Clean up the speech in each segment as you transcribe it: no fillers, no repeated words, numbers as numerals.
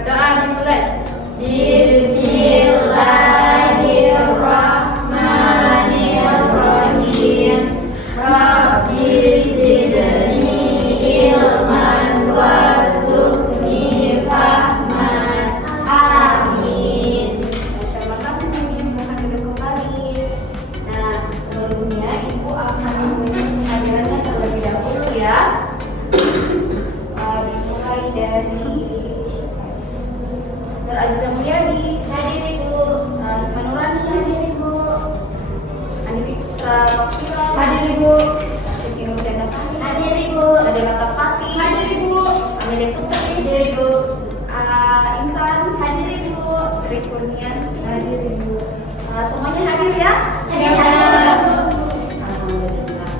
Berdoa dimulai. Bismillahirrahmanirrahim. Rabbi zidni ilman warzuqni fahman. Amin. Terima kasih Ibu, silakan duduk kembali. Nah, sebelumnya Ibu akan memulai kehadirannya terlebih dahulu ya. Dimulai dari Dr. Aziza Mulyadi, Hadir Ibu. Manurani, Hadir Ibu. Andi Fitra Wakila, Hadir Ibu. Siti Nurdana Fahmi, Hadir Ibu. Adela Tapati, Hadir Ibu. Amelia Putri, Hadir Ibu. Intan, Hadir Ibu. Tri Kurnian, Hadir Ibu. semuanya hadir ya? Hadir. Alhamdulillah.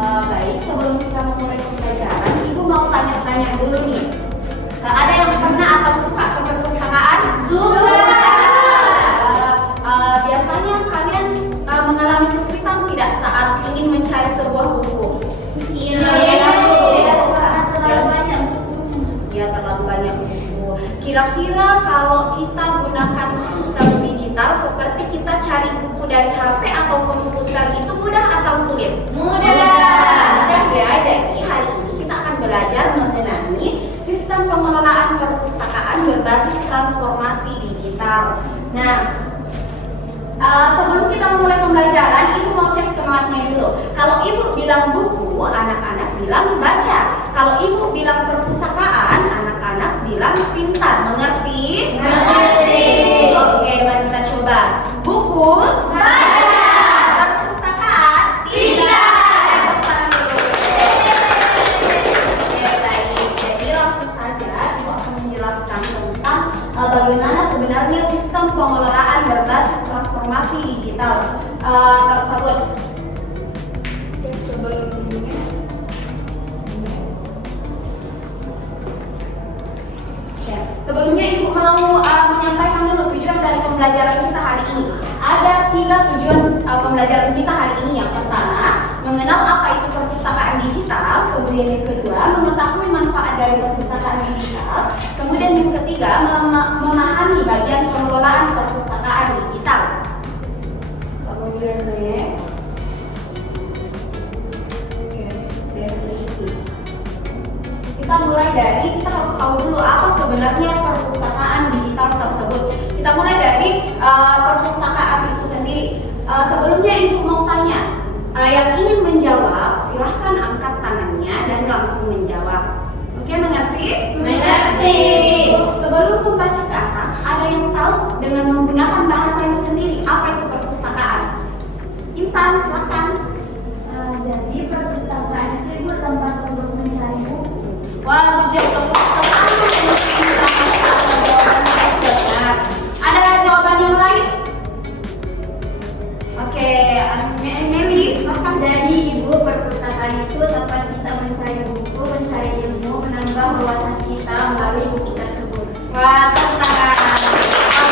Baik, sebelum kita memulai pembelajaran, Ibu mau tanya-tanya dulu nih. Ada yang pernah atau suka ke perpustakaan? Biasanya kalian mengalami kesulitan tidak saat ingin mencari sebuah buku? Iya. Terlalu banyak buku. Ya, terlalu banyak buku. Kira-kira kalau kita gunakan sistem digital seperti kita cari buku dari HP atau komputer itu mudah atau sulit? Mudah. Mudah ya. Jadi hari ini kita akan belajar mengenai sistem pengelolaan perpustakaan berbasis transformasi digital. Nah, sebelum kita memulai pembelajaran, Ibu mau cek semangatnya dulu. Kalau Ibu bilang buku, anak-anak bilang baca. Kalau Ibu bilang perpustakaan, anak-anak bilang pintar. Mengerti? Mengerti. Oke, mari kita coba. Buku, Baca. perpustakaan, Pintar. Tepuk tangan dulu. Oke, baik. Jadi langsung saja Ibu akan menjelaskan tentang bagaimana sebenarnya sistem pengelolaan berbasis transformasi digital tersebut. Sebelumnya Ibu mau menyampaikan dulu tujuan dari pembelajaran kita hari ini. Ada 3 tujuan pembelajaran kita hari ini. Yang pertama, mengenal apa itu perpustakaan digital. Kemudian yang kedua, mengetahui manfaat dari perpustakaan digital. Kemudian yang ketiga, memahami bagian pengelolaan perpustakaan digital. Kemudian next. Oke, definisi. Kita mulai dari, kita harus tahu dulu apa sebenarnya perpustakaan digital tersebut. Kita mulai dari perpustakaan itu sendiri. Sebelumnya Ibu mau tanya, yang ingin menjawab silahkan angkat tangannya dan langsung menjawab. Oke, mengerti? Mengerti. Sebelum membaca ke atas, ada yang tahu dengan menggunakan bahasanya sendiri apa itu perpustakaan? Intan, silahkan. Jadi perpustakaan itu Ibu tempat untuk mencari buku. Wah, good job. Tepuk tangan untuk jawabannya benar. Ada jawaban yang lain? Oke, Meli, silahkan. Jadi Ibu, perpustakaan itu tempat kita mencari buku, mencari ilmu, menambah wawasan kita melalui buku tersebut. Wah, tepuk tangan.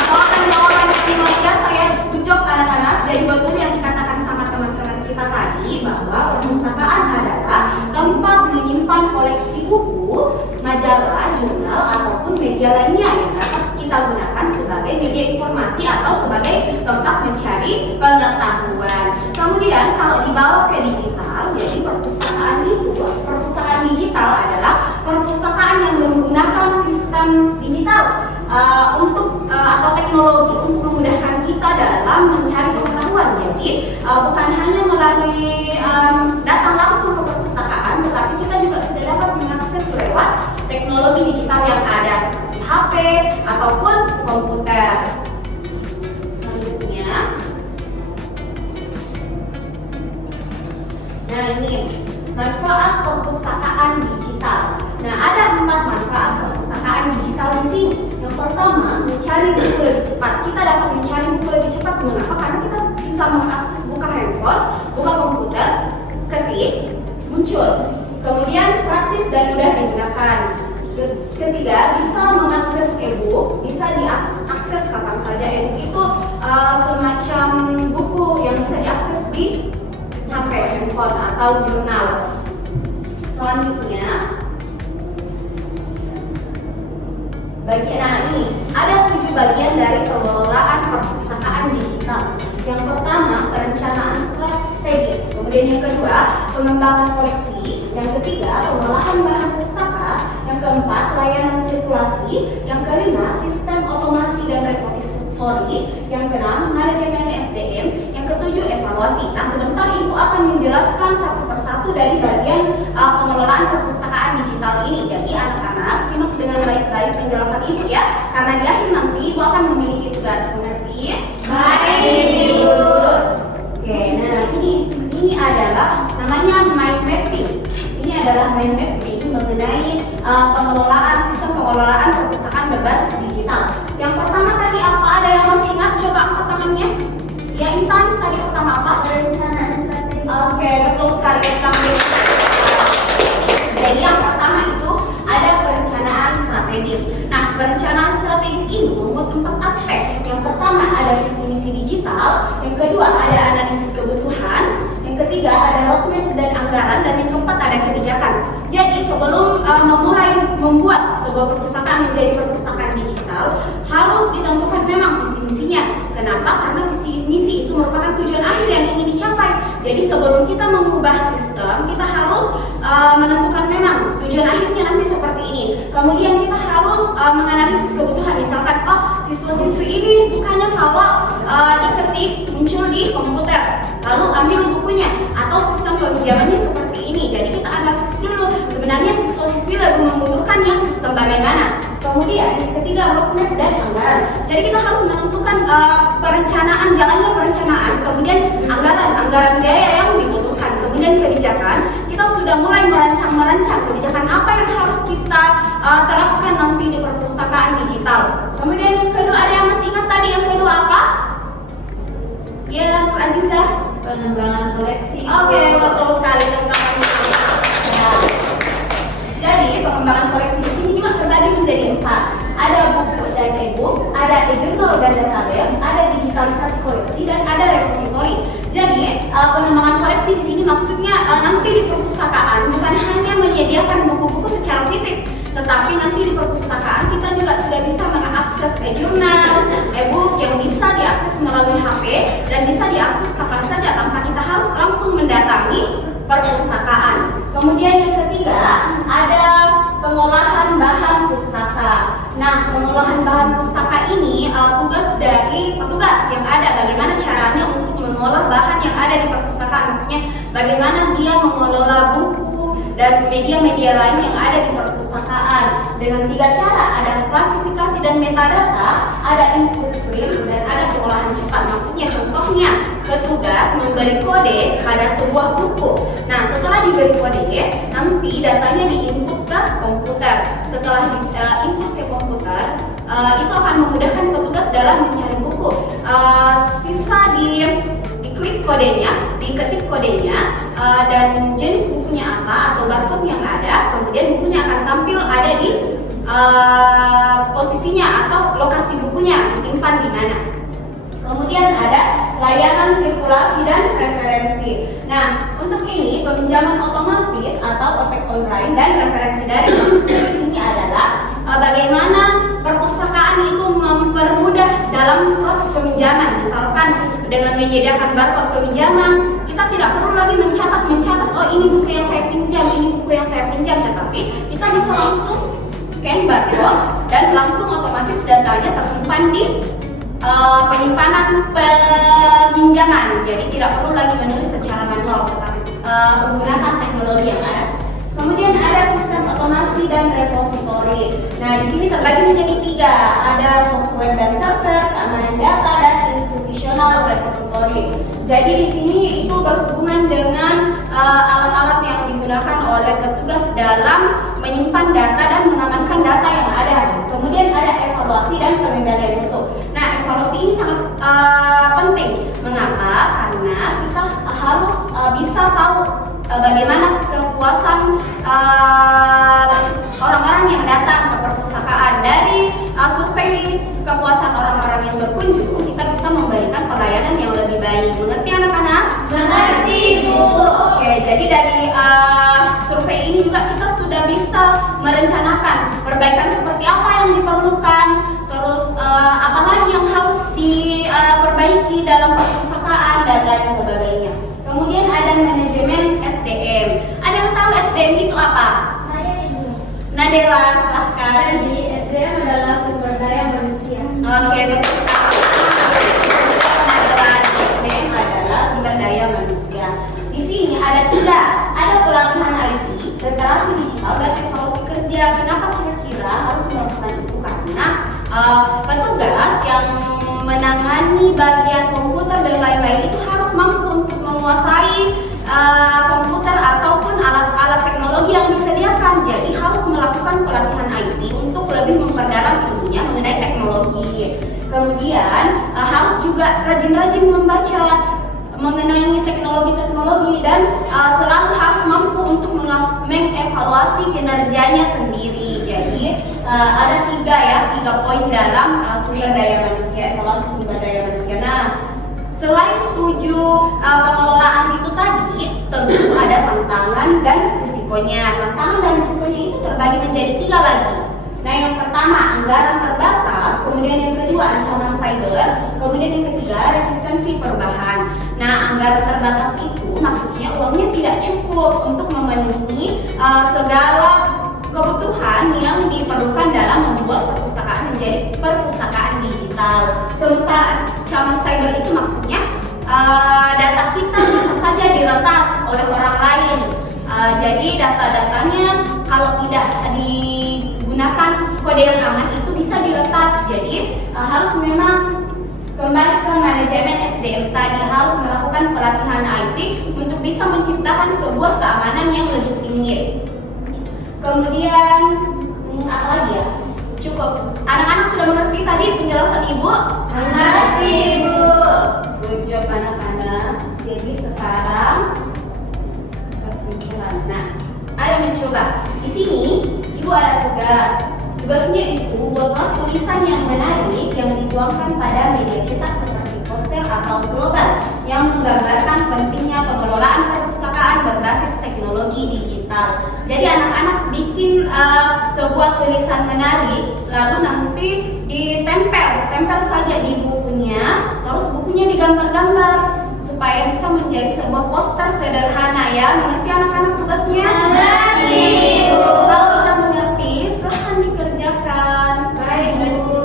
Jawaban yang luar biasa ya. Good job anak-anak. Jadi betul yang dikatakan sama teman-teman kita tadi bahwa perpustakaan adalah tempat menyimpan koleksi buku, majalah, jurnal ataupun media lainnya yang dapat kita gunakan sebagai media informasi atau sebagai tempat mencari pengetahuan. Kemudian kalau dibawa ke digital, jadi perpustakaan digital adalah perpustakaan yang menggunakan sistem digital atau teknologi untuk memudahkan kita dalam mencari pengetahuan. Jadi bukan hanya melalui datang langsung ke perpustakaan, tetapi kita juga sudah dapat mengakses lewat teknologi digital yang ada seperti HP ataupun komputer. Selanjutnya, nah ini manfaat perpustakaan digital. Nah, ada 4 manfaat perpustakaan digital di sini. Yang pertama, mencari buku lebih cepat. Kita dapat mencari buku lebih cepat. Mengapa? Karena kita bisa mengakses buka handphone, buka komputer, ketik, muncul. Kemudian praktis dan mudah digunakan. Ketiga, bisa mengakses e-book, bisa diakses kapan saja. E-book itu semacam buku yang bisa diakses di HP, handphone atau jurnal. Selanjutnya, ini ada 7 bagian dari pengelolaan perpustakaan digital. Yang pertama, perencanaan strategis. Kemudian yang kedua, pengembangan koleksi. Yang ketiga, pengolahan bahan pustaka. Yang keempat, layanan sirkulasi. Yang kelima, sistem otomasi dan repository. Yang keenam, manajemen SDM. Yang ketujuh, evaluasi. Nah, sebentar Ibu akan menjelaskan satu persatu dari bagian pengelolaan perpustakaan digital ini. Jadi anak-anak simak dengan baik-baik penjelasan Ibu ya, karena di akhir nanti Ibu akan memiliki tugas. Mengerti? Baik, Ibu. Oke, nah ini adalah namanya mind mapping. Ini adalah mind mapping mengenai pengelolaan sistem pengelolaan perpustakaan berbasis digital. Yang pertama tadi apa? Ada yang masih ingat? Coba angkat tangannya. Ya, Intan, tadi pertama apa? Perencanaan strategi. Oke, betul sekali. Jadi yang pertama itu ada perencanaan strategis. Nah, perencanaan strategis ini memuat 4 aspek. Yang pertama ada visi misi digital, yang kedua ada analisis kebutuhan, yang ketiga ada roadmap dan anggaran, dan yang keempat ada kebijakan. Jadi sebelum memulai membuat sebuah perpustakaan menjadi perpustakaan digital, harus ditentukan memang visi misinya. Kenapa? Karena visi misi itu merupakan tujuan akhir yang ingin dicapai. Jadi sebelum kita mengubah sistem, kita harus menentukan memang tujuan akhirnya nanti seperti ini. Kemudian kita harus menganalisis kebutuhan. Misalkan, siswa-siswi ini sukanya kalau diketik muncul di komputer, lalu ambil bukunya, atau sistem peminjamannya seperti ini. Jadi kita analisis dulu sebenarnya siswa-siswi lebih membutuhkannya sistem bagaimana. Kemudian yang ketiga, roadmap dan anggaran. Jadi kita harus menentukan perencanaan, jalannya perencanaan, kemudian anggaran biaya yang dibutuhkan, kemudian kebijakan. Kita sudah mulai merancang kebijakan apa yang harus kita terapkan nanti di perpustakaan digital. Kemudian yang kedua, ada yang masih ingat tadi yang kedua apa? Ya, Aziza. Pengembangan koleksi. Oke, betul sekali tentang jadi pengembangan koleksi di sini juga terbagi menjadi 4. Ada buku dan e-book, ada e-journal dan database, ada digitalisasi koleksi, dan ada repository. Jadi pengembangan koleksi di sini maksudnya nanti di perpustakaan bukan hanya menyediakan buku-buku secara fisik, tetapi nanti di perpustakaan kita juga sudah bisa mengakses e-journal, e-book yang bisa diakses melalui HP dan bisa diakses kapan saja tanpa kita harus langsung mendatangi perpustakaan. Kemudian yang ketiga ada pengolahan bahan pustaka. Nah, pengolahan bahan pustaka ini tugas dari petugas yang ada, bagaimana caranya untuk mengolah bahan yang ada di perpustakaan. Maksudnya bagaimana dia mengelola buku dan media-media lain yang ada di perpustakaan dengan 3 cara. Ada klasifikasi dan metadata, ada input streams, dan ada pengolahan cepat. Maksudnya contohnya petugas memberi kode pada sebuah buku. Nah, setelah diberi kode, nanti datanya diinput ke komputer. Setelah diinput ke komputer, itu akan memudahkan petugas dalam mencari buku. Sisa diklik kodenya, diketik kodenya, dan jenis bukunya apa atau barcode yang ada, kemudian bukunya akan tampil ada di posisinya atau lokasi bukunya disimpan di mana. Kemudian ada layanan sirkulasi dan referensi. Nah, untuk ini peminjaman otomatis atau OPEC online dan referensi daring. Maksudnya di sini adalah bagaimana perpustakaan itu mempermudah dalam proses peminjaman. Misalkan dengan menyediakan barcode peminjaman, kita tidak perlu lagi mencatat, oh ini buku yang saya pinjam, ini buku yang saya pinjam, tetapi kita bisa langsung scan barcode dan langsung otomatis datanya tersimpan di penyimpanan peminjaman. Jadi tidak perlu lagi menulis secara manual, tetapi menggunakan teknologi yang ada. Kemudian ada sistem otomasi dan repository. Nah, di sini terbagi menjadi 3. Ada software dan server, keamanan data, dan institutional repository. Jadi di sini itu berhubungan dengan alat-alat yang digunakan oleh petugas dalam menyimpan data dan mengamankan data yang ada. Kemudian ada evaluasi dan pengendalian mutu. Nah, evaluasi ini sangat penting. Mengapa? Karena kita harus bisa tahu bagaimana kepuasan orang-orang yang datang ke perpustakaan. Dari survei kepuasan orang-orang yang berkunjung, kita bisa memberikan pelayanan yang lebih baik. Mengerti anak-anak? Mengerti, Bu. Oke, jadi dari survei ini juga kita sudah sudah bisa merencanakan perbaikan seperti apa yang diperlukan, terus apalagi yang harus diperbaiki dalam perpustakaan dan lain sebagainya. Kemudian ada manajemen SDM. Ada yang tahu SDM itu apa? Saya Ibu. Nadela, silahkan. Jadi SDM adalah sumber daya manusia. Oke, betul sekali. Nadela, SDM adalah sumber daya manusia. Di sini ada 3. Ada pelatihan IT, literasi digital, dan evaluasi kerja. Kenapa kira-kira harus melakukan itu? Karena petugas yang menangani bagian komputer dan lain-lain itu harus mampu untuk menguasai komputer ataupun alat-alat teknologi yang disediakan. Jadi harus melakukan pelatihan IT untuk lebih memperdalam ilmunya mengenai teknologi. Kemudian harus juga rajin-rajin membaca mengenai teknologi-teknologi dan selalu harus mampu untuk mengevaluasi kinerjanya sendiri. Jadi ada 3 poin dalam sumber daya manusia, evaluasi sumber daya manusia. Nah, selain 7 pengelolaan itu tadi, tentu ada tantangan dan risikonya. Tantangan dan risikonya itu terbagi menjadi 3 lagi. Nah, yang pertama anggaran terbatas, kemudian yang kedua ancaman cyber, kemudian yang ketiga resistensi perubahan. Nah, anggaran terbatas itu maksudnya uangnya tidak cukup untuk memenuhi segala kebutuhan yang diperlukan dalam membuat perpustakaan menjadi perpustakaan digital. Sementara ancaman cyber itu maksudnya data kita bisa saja diretas oleh orang lain. Jadi data-datanya kalau tidak digunakan kode yang aman itu bisa diretas. Jadi harus memang kembali ke manajemen SDM tadi, harus melakukan pelatihan IT untuk bisa menciptakan sebuah keamanan yang lebih tinggi. Kemudian apa lagi ya? Cukup. Anak-anak sudah mengerti tadi penjelasan Ibu? Mengerti, Ibu. Good job anak-anak. Jadi sekarang kesimpulan. Nah, ada mencoba. Di sini Ibu ada tugas. Tugasnya itu buatlah tulisan yang menarik yang dituangkan pada media cetak seperti poster atau slogan yang menggambarkan pentingnya pengelolaan perpustakaan berbasis teknologi digital. Jadi anak-anak bikin sebuah tulisan menarik, lalu nanti ditempel saja di bukunya, terus bukunya digambar-gambar supaya bisa menjadi sebuah poster sederhana ya. Mengerti anak-anak tugasnya? Mengerti, Ibu. Kalau sudah mengerti, silahkan dikerjakan. Baik, Ibu.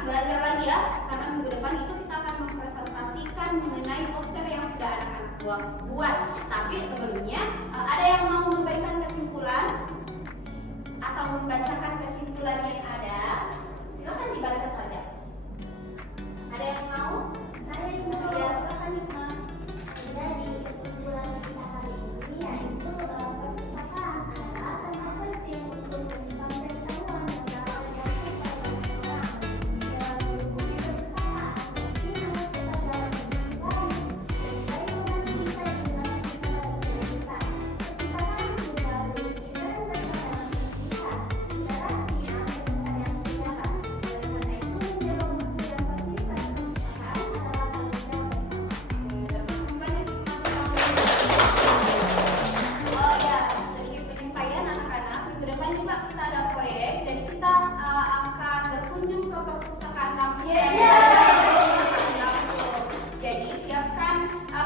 Belajar lagi ya, karena minggu depan itu kita akan mempresentasikan mengenai poster yang sudah anak-anak buat. Tapi sebelumnya ada yang mau memberikan kesimpulan atau membacakan kesimpulan yang ada? Silakan dibaca saja. Ada yang mau? Saya Ibu. Ya, silakan Hikmah. Jadi kesimpulan kita hari ini yaitu perpustakaan adalah tempat penting untuk menyimpan pengetahuan dan dapat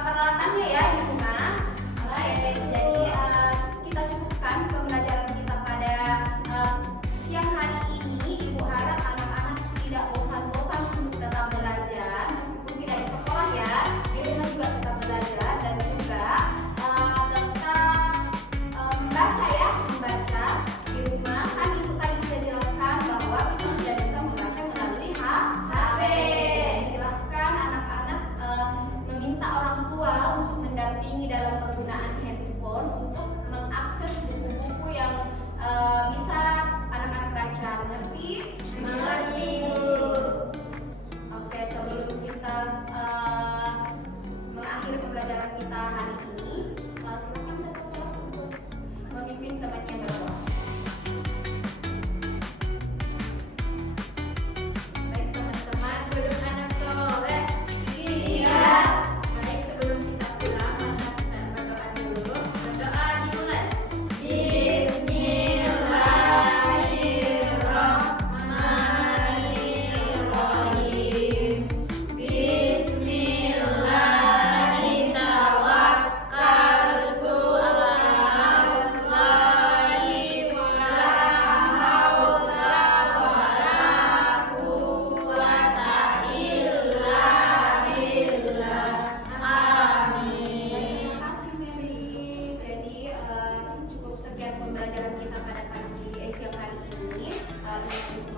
peralatannya ya di rumah. Jadi kita cukupkan pembelajaran kita pada siang hari ini. Ibu harap anak-anak tidak bosan-bosan untuk tetap belajar meskipun tidak di sekolah ya. Di rumah juga tetap belajar dan juga tetap membaca ya, membaca di rumah. Kan Ibu tadi sudah jelaskan bahwa kita sudah bisa membaca melalui HP. kita